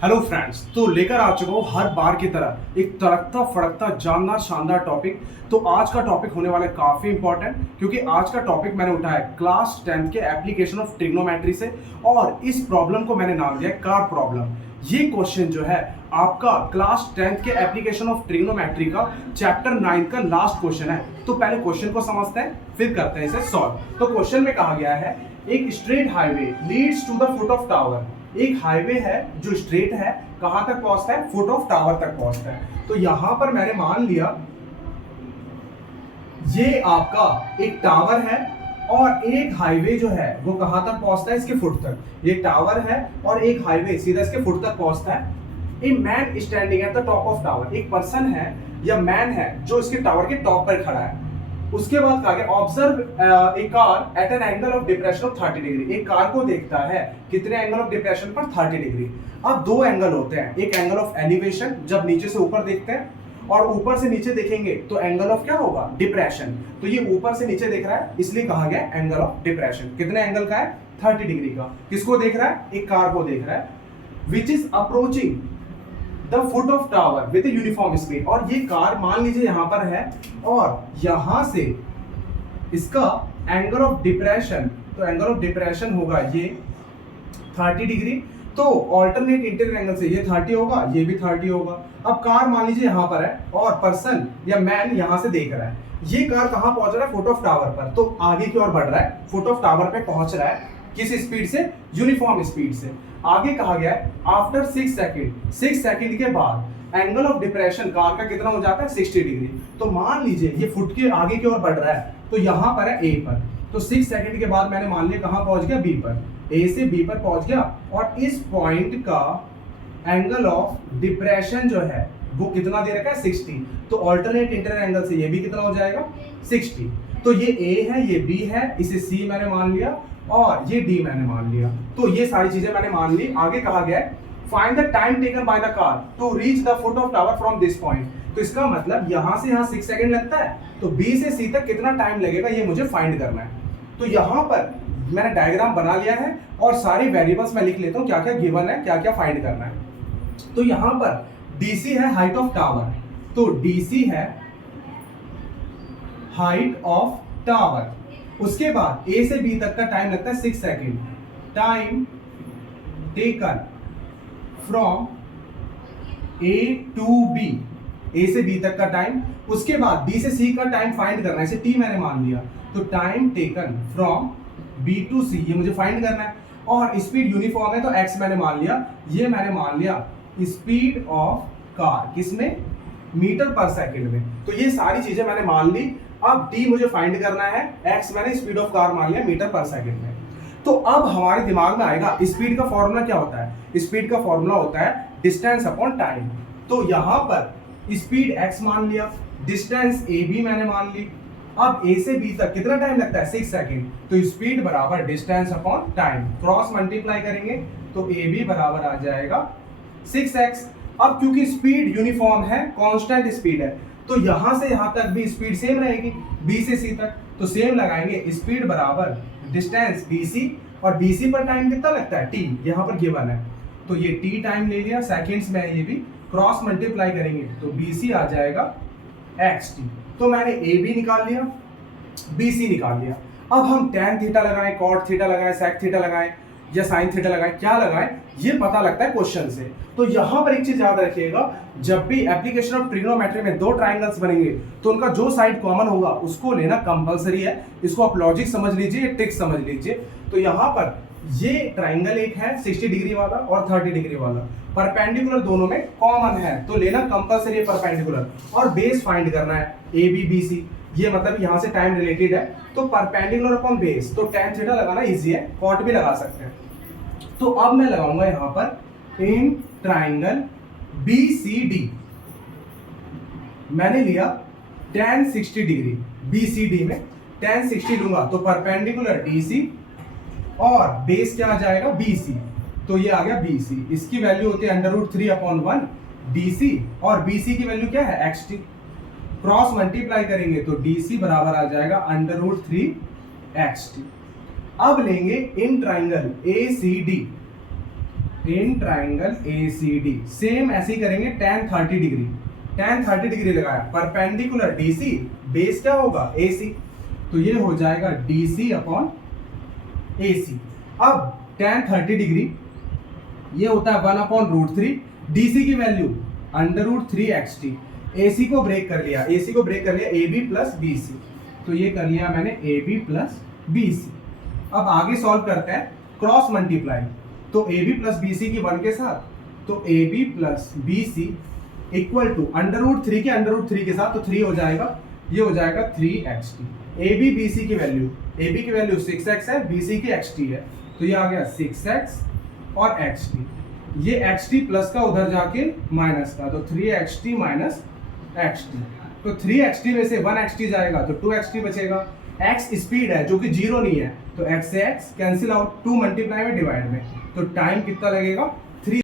Hello friends, तो लेकर आ चुका हूँ हर बार की तरह एक तड़कता फड़कता जानदार शानदार टॉपिक। तो आज का टॉपिक होने वाला है काफ़ी इंपॉर्टेंट, क्योंकि आज का टॉपिक मैंने उठाया है क्लास 10 के एप्लीकेशन ऑफ ट्रिग्नोमेट्री से, और इस प्रॉब्लम को मैंने नाम दिया कार प्रॉब्लम। ये क्वेश्चन जो है आपका क्लास 10 के एप्लीकेशन ऑफ ट्रिग्नोमेट्री का चैप्टर 9 का लास्ट क्वेश्चन है। तो पहले क्वेश्चन को समझते हैं, फिर करते हैं इसे सॉल्व। तो क्वेश्चन में कहा गया है एक straight highway leads to the foot of tower. एक हाईवे है जो स्ट्रेट है, कहां तक पहुंचता है? फुट ऑफ टावर तक पहुंचता है। तो यहां पर मैंने मान लिया ये आपका एक टावर है और एक हाईवे जो है वो कहां तक पहुंचता है? इसके फुट तक। ये टावर है और एक हाईवे सीधा इसके फुट तक पहुंचता है। A man standing at the top of tower, एक पर्सन है या मैन है जो इसके टावर के टॉप पर खड़ा है। उसके बाद कहा गया observe a car eight an angle of depression of 30 degree. एक कार को देखता है कितने एंगल ऑफ डिप्रेशन पर? 30 डिग्री। अब दो एंगल होते हैं, एक एंगल ऑफ एलिवेशन जब नीचे से ऊपर देखते हैं, और ऊपर से नीचे देखेंगे तो एंगल ऑफ क्या होगा? डिप्रेशन। तो ये ऊपर से नीचे देख रहा है इसलिए कहा गया एंगल ऑफ डिप्रेशन। कितने एंगल का है? 30 डिग्री का। किसको देख रहा है? एक कार को देख रहा है। Which is approaching the foot of tower with uniform speed. और ये कार मान लीजिए यहां पर है और यहां से इसका एंगल ऑफ डिप्रेशन, तो एंगल ऑफ डिप्रेशन होगा ये 30 डिग्री। तो ऑल्टरनेट इंटीरियर एंगल से ये 30 होगा, ये भी 30 होगा। अब कार मान लीजिए यहां पर है और पर्सन या मैन यहां से देख रहा है। ये कार कहां पहुंच रहा है? फुट ऑफ टावर पर। तो आगे की ओर बढ़ रहा है, फुट ऑफ टावर पे पहुंच रहा है। किस स्पीड से? यूनिफॉर्म स्पीड से। आगे कहा गया है आफ्टर 6 सेकंड, 6 सेकंड के बाद एंगल ऑफ डिप्रेशन कार का कितना हो जाता है? 60 डिग्री। तो मान लीजिए ये फुट के आगे की ओर बढ़ रहा है, तो यहां पर है ए पर। तो 6 सेकंड के बाद मैंने मान लिया कहां पहुंच गया? बी पर। ए से बी पर पहुंच गया और इस पॉइंट का एंगल ऑफ डिप्रेशन जो है वो कितना दे रखा है? 60। तो ऑल्टरनेट इंटीरियर एंगल से ये भी कितना हो जाएगा? 60। तो ये ए है, ये बी है, इसे सी मैंने मान लिया और ये डी मैंने मान लिया। तो ये सारी चीजें मैंने मान ली। आगे कहा गया है find the time taken by the car to reach the foot of tower from this point. तो इसका मतलब यहां से यहां 6 सेकंड लगता है, तो बी से सी तक कितना टाइम लगेगा ये मुझे फाइंड करना है। तो यहां पर मैंने डायग्राम बना लिया है और सारी वेरिएबल्स मैं लिख लेता हूं, क्या क्या गिवन है, क्या क्या फाइंड करना है। तो यहां पर डीसी है हाइट ऑफ टावर, तो डीसी है हाइट ऑफ टावर। उसके बाद ए से बी तक का टाइम लगता है 6 second. Time taken from A to B, A से बी तक का टाइम। उसके बाद बी से सी का टाइम फाइंड करना है, इसे टी मैंने मान लिया। तो time taken from B to C ये मुझे फाइंड करना है। और स्पीड यूनिफॉर्म है तो एक्स मैंने मान लिया। ये मैंने मान लिया स्पीड ऑफ कार, किसमें? मीटर पर सेकंड में। तो ये सारी चीजें मैंने मान ली। अब टी मुझे फाइंड करना है, एक्स मैंने स्पीड ऑफ कार मान लिया मीटर पर सेकंड में। तो अब हमारे दिमाग में आएगा स्पीड का फॉर्मूला क्या होता है? स्पीड का फॉर्मूला होता है डिस्टेंस अपॉन टाइम। तो यहां पर स्पीड एक्स मान लिया, डिस्टेंस ए बी मैंने मान ली। अब ए से बी तक कितना टाइम लगता है? 6 सेकंड। तो स्पीड बराबर distance upon time, cross multiply करेंगे तो ए बी बराबर आ जाएगा 6x। अब क्योंकि स्पीड यूनिफॉर्म है, कांस्टेंट स्पीड है, तो यहां से यहां तक भी स्पीड सेम रहेगी, बी से सी तक। तो सेम लगाएंगे, स्पीड बराबर डिस्टेंस BC, और BC पर टाइम कितना लगता है? t, यहां पर गिवन है। तो ये t टाइम ले लिया, सेकंड्स में है, ये भी क्रॉस मल्टीप्लाई करेंगे तो BC आ जाएगा xt। तो मैंने AB निकाल लिया, BC निकाल लिया। अब हम tan थीटा लगाएं, cot थीटा लगाएं, sec थीटा लगाएं या साइन थीटा लगाएं, क्या लगाएं ये पता लगता है क्वेश्चन से। तो यहां पर एक चीज याद रखिएगा, जब भी एप्लीकेशन ऑफ ट्रिग्नोमेट्री में दो ट्राइंगल्स बनेंगे तो उनका जो साइड कॉमन होगा उसको लेना कंपलसरी है। इसको आप लॉजिक समझ लीजिए, ट्रिक समझ लीजिए। तो यहां पर ये ट्राइंगल एक है 60 डिग्री वाला और 30 डिग्री वाला, परपेंडिकुलर दोनों में कॉमन है, तो लेना कंपलसरी है परपेंडिकुलर। और बेस फाइंड करना है AB BC, ये मतलब यहां से टाइम रिलेटेड है, तो परपेंडिकुलर अपॉन बेस। तो tan थीटा लगाना इजी है, कॉट भी लगा सकते हैं। तो अब मैं लगाऊंगा यहां पर इन ट्राइंगल BCD, मैंने लिया tan 60 डिग्री, BCD में tan 60 लूंगा तो परपेंडिकुलर DC और बेस क्या आ जाएगा? BC। तो ये आ गया BC, इसकी वैल्यू होती है √3/1 DC, और BC की वैल्यू क्या है? XT। क्रॉस मल्टीप्लाई करेंगे तो DC बराबर आ जाएगा √3 XT। अब लेंगे in triangle ACD, in triangle ACD। Same ऐसे ही करेंगे tan 30 डिग्री। tan 30 डिग्री लगाया, परपेंडिकुलर DC, बेस क्या होगा AC, तो ये हो जाएगा DC अपॉन AC। अब tan 30 डिग्री ये होता है 1/√3, DC की वैल्यू √3xt। AC को ब्रेक कर लिया, AC को ब्रेक कर लिया AB प्लस BC, तो ये कर लिया मैंने AB प्लस BC। अब आगे सॉल्व करते हैं क्रॉस मल्टीप्लाई, तो AB प्लस BC की 1 के साथ, तो AB plus BC equal to √3 के √3 के साथ, तो 3 हो जाएगा, ये हो जाएगा 3xt। AB BC की वैल्यू 6x है, BC की xt है, तो ये आ गया 6x और xt। ये xt प्लस का उधर जाके माइनस का, तो 3xt माइनस xt, तो 3xt में से 1xt जाएगा तो 2xt बचेगा। x स्पीड है जो कि 0 नहीं है, तो x से x कैंसिल आउट, 2 मल्टीप्लाई में डिवाइड में, तो टाइम कितना लगेगा